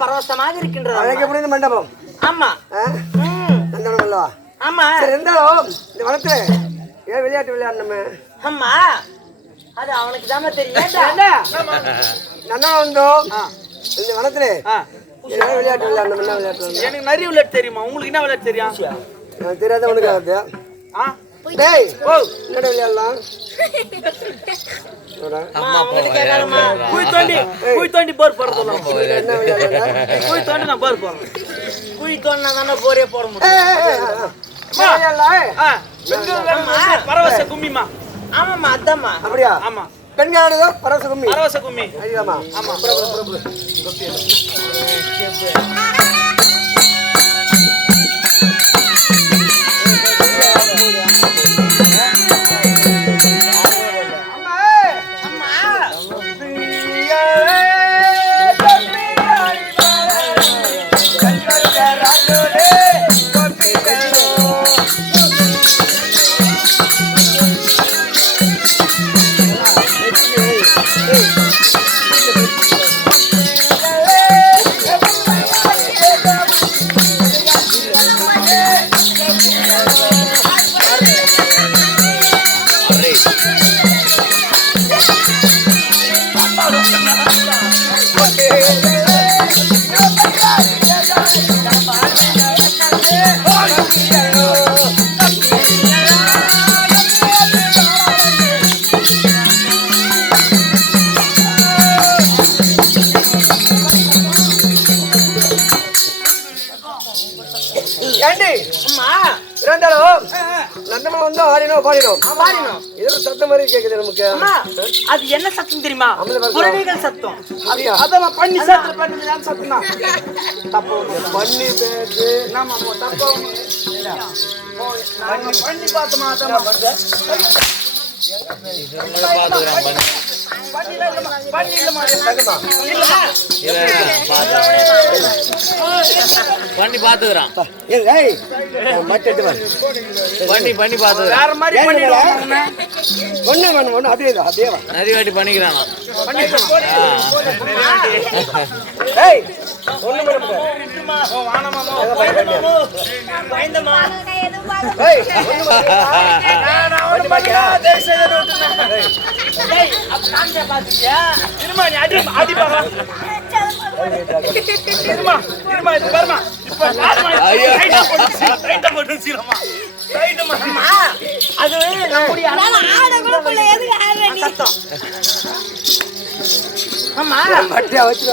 பரவசமாக இருக்கின்றது மண்டபம். ஆமா நந்தவனம் அல்லவா? ஆமா. இருந்தாலும் இந்த வனத்துல ஏன் விளையாட்டு விளையாடணுமே? ஆமா அது அவனுக்கு தான் தெரியும். நந்தவனம் வந்தோம் இந்த வனத்துல விளையாட்டு விளையாடணும். என்ன விளையாட்டு? எனக்கு நிறைய விளையாட்டு தெரியுமா? உங்களுக்கு என்ன விளையாட்டு தெரியும்? தெரியாத உனக்கு ஆகுது. டேய் ஓ என்னடா விளையாடலாம்? குழி தோண்டி போர் போட சொல்லலாம். குழி தோண்டி நான் போர் போறேன். குழி தோண்டினா தானே போரே போட முடியும். பரவச கும்மிமா. ஆமாம்மா அதாம்மா. அப்படியா? ஆமா பெண்களோட பரவச கும்மி. பரவச கும்மி. ஐயாமா. ஆமா அது என்ன சத்தம் தெரியுமா? குருவிகள் சத்தம். அதான் பண்ணி சத்தம் பண்ணி சத்தம் தான். தப்பு பண்ணி பேசு நாம தப்பு பண்ணி பார்த்தோமா? பண்ணி பாத்துக்கிறான். பண்ணி பாத்துக்கிறான். நிறைய வாட்டி பண்ணிக்கிறான். ஒண்ணு பண்ண முடியாது. அது நம்முடைய ஆமா மட்டியா வச்சு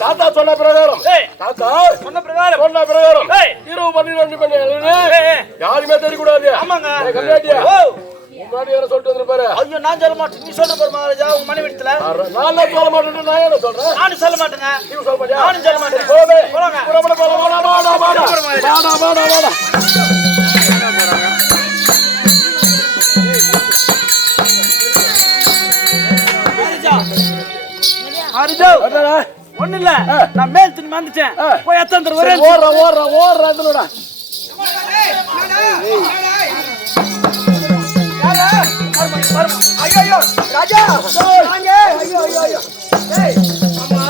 தாத்தா சொன்ன பிரகாரம் இரவு 12 மணி யாருமே தெரியக்கூடாது. சொல்லிட்டு வந்துருப்பாரு. ஐயோ நான் சொல்ல மாட்டேன், நீ சொல்ல போற மகாராஜா உங்க மனைவி இடத்துல. நான் சொல்ல மாட்டேன், நான் என்ன சொல்றேன்? நானும் சொல்ல மாட்டேங்க. நீ சொல்ல மாட்டியா? நானும் சொல்ல மாட்டேன். போவே போலாங்க. ஒண்ணு இல்ல, நான் மேல் தின்னு வந்துட்டேன். போய் எத்தனை ஒரே ஓடுறா ஐயோ ராஜா வாங்க. ஐயோ ஐயோ ஐயோ ஏய் அம்மா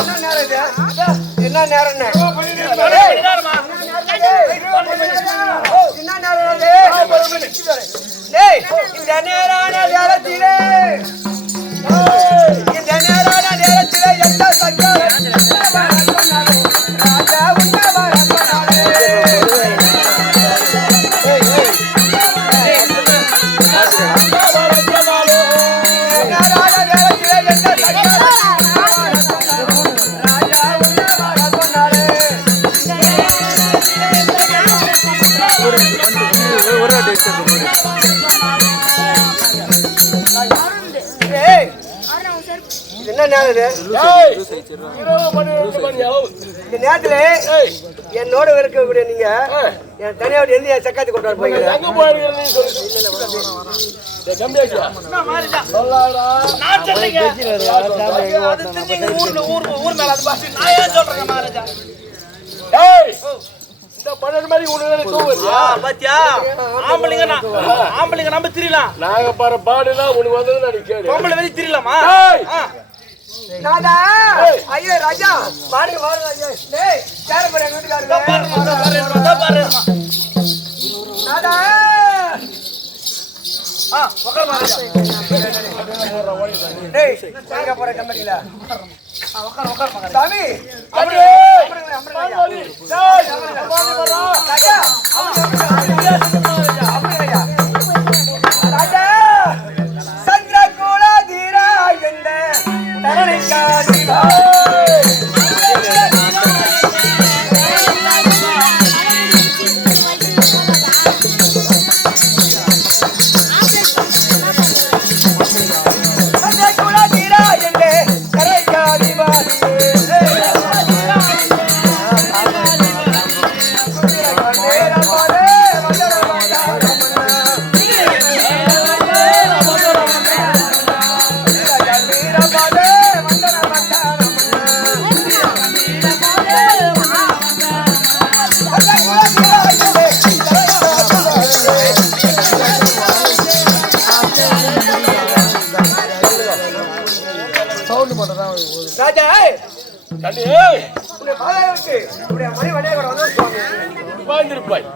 என்ன நேரம் இது? என்ன நேரம்? என்ன நேரம்? டேய் இந்த நேரத்திலே எந்த சங்கம் ராஜா உன்னை வர என்ன நேரம்? இந்த நேரத்துல என்னோட இருக்கக்கூடிய நீங்க என் தனியா எந்த சக்காத்தி கொண்டு வர போறீங்க? ஆம்பளைங்க நம்ம திரியலாம். நாங்க பாரு பாடுலாம் உனக்கு வந்தது நடிக்க பொம்பளை வெளியே திரியலாமா? ஐயோ ராஜா பாருங்க பாருங்க. டேய் யார பாரு எங்க வீட்டுக்காரங்க பாரு. நாதா உட்கார் மகாராஜா. டேய் எங்க போற கம்பெனில உட்கார் மகாராஜா. சாமி அப்படியே ராஜா சந்திரகுல தீரா என்ற தரணிக்காதிரா ராஜா கண்ணி உன்னை பாலாவுக்கு உன்னை மணி வடைய கூட வந்து சுவாமி பாய்ந்திருப்பாய்.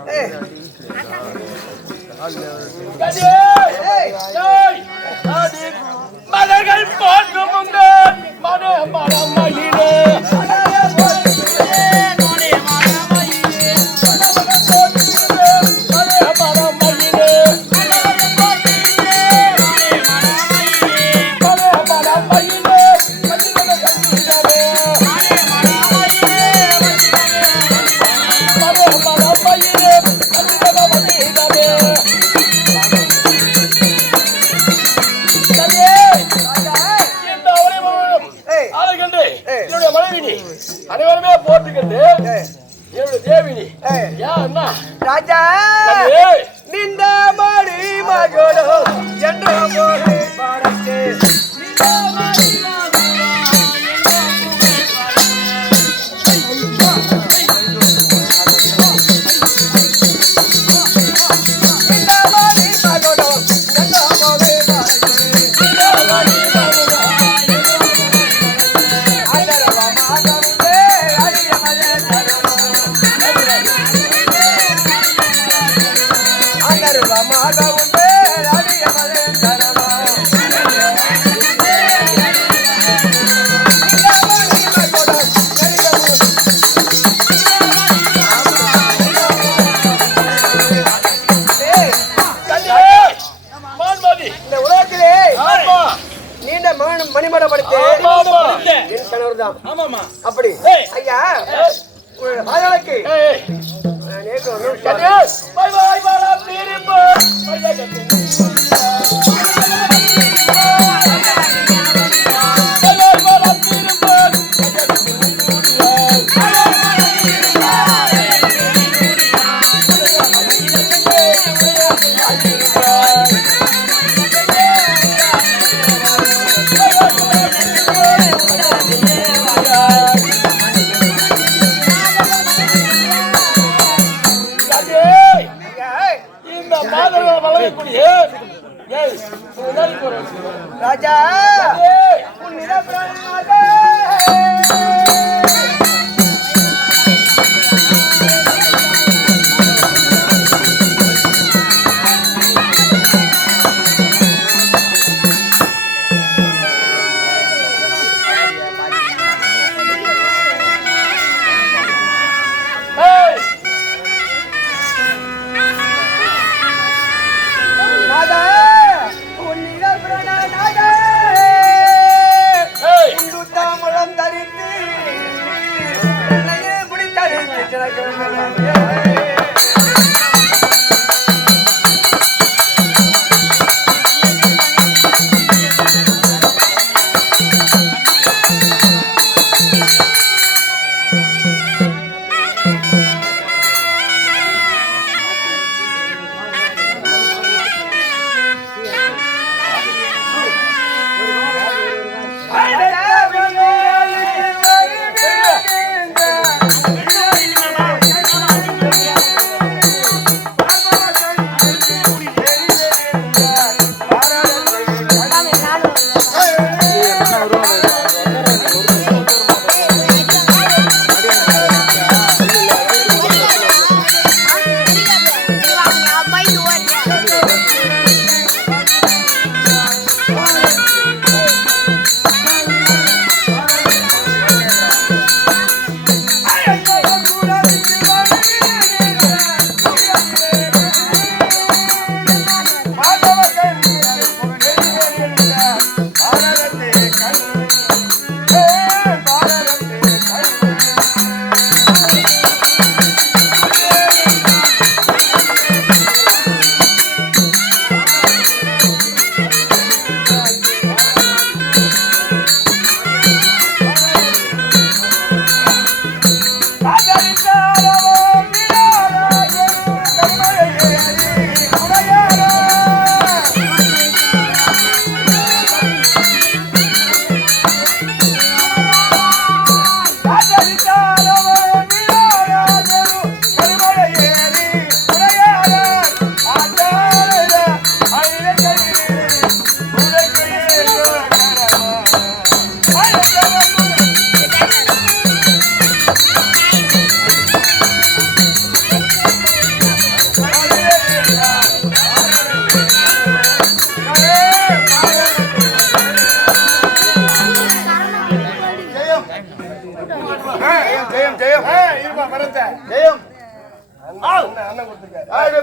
மலர்கள் போற்றும் உங்கள் மனமயிலே என்னுடைய மனைவி நீ அனைவருமே போட்டுக்கிறது என்னுடைய தேவி நீ அண்ணா ராஜா நின்ற மணி மகளோ என்ற போது பாடத்தே மணிமடம் படுத்து என் கணவர் தான். அப்படி ஐயா ஆளுக்கு ராஜா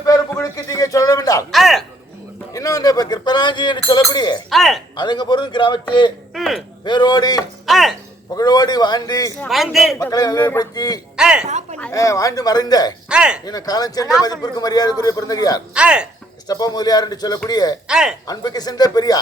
பேரு புகழுக்கு நீங்க சொல்ல வேண்டாம். இன்னும் இந்த கிருப்பராஞ்சி என்று சொல்லக்கூடிய அதுங்க பொருள் கிராமத்து பேரோடி புகழோடி வாழ்ந்து மக்களை நல்வழிப்படுத்தி வாழ்ந்து மறைந்த இன்னும் காலம் சென்ற மதிப்பிற்கு மரியாதைக்குரிய பிறந்தகையார் ஸ்டப்பா முதலியார் என்று சொல்லக்கூடிய அன்புக்கு சென்ற பெரியார்